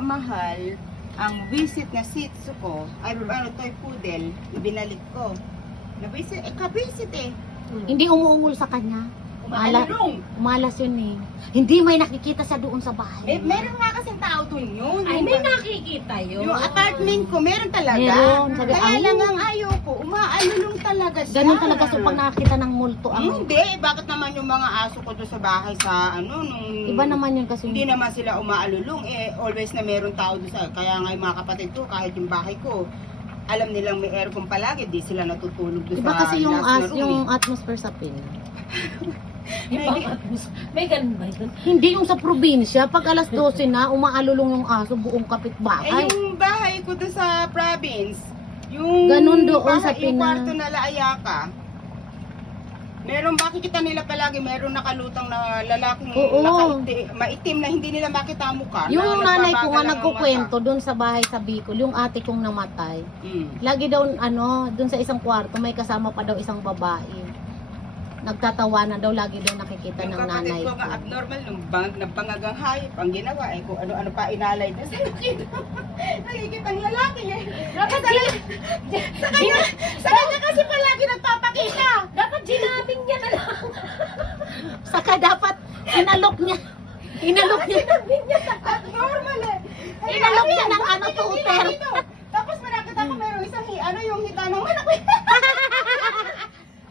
napakamahal ang visit na Shih Tzu ko, ay toy poodle, ibinalik ko. Nabisit, kabisit eh. Hindi umuungol sa kanya. Umalulong. Umalas yun eh. Hindi may nakikita sa doon sa bahay. Meron nga kasing tao doon yun. Ay, may nakikita yun. Yung apartment ko, meron talaga. Meron. Sabi, Kaya ay, lang ang ayaw ko, umaalulong talaga siya. ganun talaga so pag nakakita ng multo ang... Hindi, bakit naman yung mga aso ko doon sa bahay sa nung... Iba naman yun kasi. Hindi naman sila umaalulong, always na meron tao doon sa... Kaya nga yung mga kapatid ko, kahit yung bahay ko, alam nilang may aircon palagi, di sila natutulog doon Iba sa kasi yung, last na room, yung atmosphere sa Pin. May ganun ba yun? Hindi yung sa probinsya, pag alas 12 na, umaalulong yung aso buong kapitbahay. yung bahay ko doon sa province, yung Ganun doon sa yung Pinas. kwarto na Laayaka, meron makikita nila palagi, meron nakalutang na lalaking Oo. maitim na hindi nila makita ang mukha. Yung na nanay ko nagbabagal nga lang ang nagkukwento doon sa bahay sa Bicol, yung ate kong namatay. mata. Lagi daw doon sa isang kwarto may kasama pa daw isang babae. Nagtatawanan daw, lagi daw nakikita Yung ng kapatid nanay ko ko. nga abnormal, nung nagpangagang hayop, ang ginawa ay kung ano-ano pa inalay doon sa nakita. Nakikita ang lalaki eh. Sa kanya kasi palagi nagpapakita. Dapat ginaming niya na lang. Saka dapat inalok niya. Inalok niya. Abnormal eh. Inalok niya ng tuter. Tapos manakita ko meron isang yung hita ng anak ko.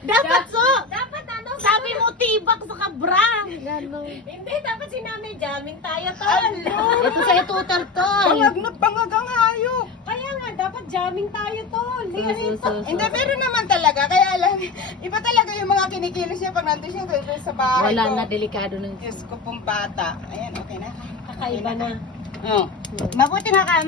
Dapat so. Dapat ano? Sabi mo tibak sa kabra. Ganon. Hindi, dapat sinabi, jamming tayo, tol. Ito sa tuter tol. Pangag ang hayop. Kaya nga, dapat jamming tayo, tol. Liga rito. Hindi, pero naman talaga. Kaya lang, iba talaga yung mga kinikilos niya pag nandun siya doon sa bahay Wala ko. na, delikado ng Diyos ko pong bata. Ayan, okay na. Kakaiba na. Oh. Mabuti na ka,